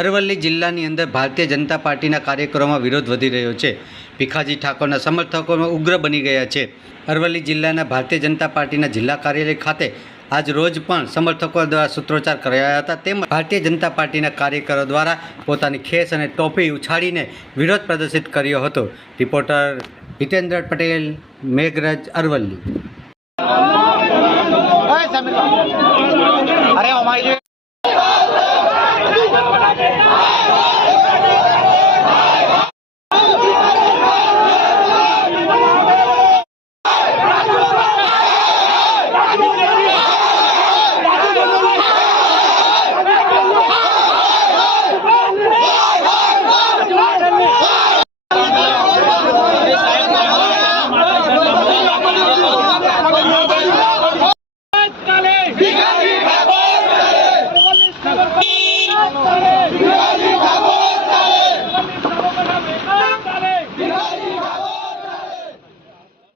અરવલ્લી જિલ્લાની અંદર ભારતીય જનતા પાર્ટીના કાર્યકરોમાં વિરોધ વધી રહ્યો છે. ભીખાજી ઠાકોરના સમર્થકોમાં ઉગ્ર બની ગયા છે. અરવલ્લી જિલ્લાના ભારતીય જનતા પાર્ટીના જિલ્લા કાર્યાલય ખાતે આજ રોજ પણ સમર્થકો દ્વારા સૂત્રોચ્ચાર કરાયા હતા. તેમજ ભારતીય જનતા પાર્ટીના કાર્યકરો દ્વારા પોતાની ખેસ અને ટોપી ઉછાળીને વિરોધ પ્રદર્શિત કર્યો હતો. રિપોર્ટર હિતેન્દ્ર પટેલ, મેઘરજ, અરવલ્લી.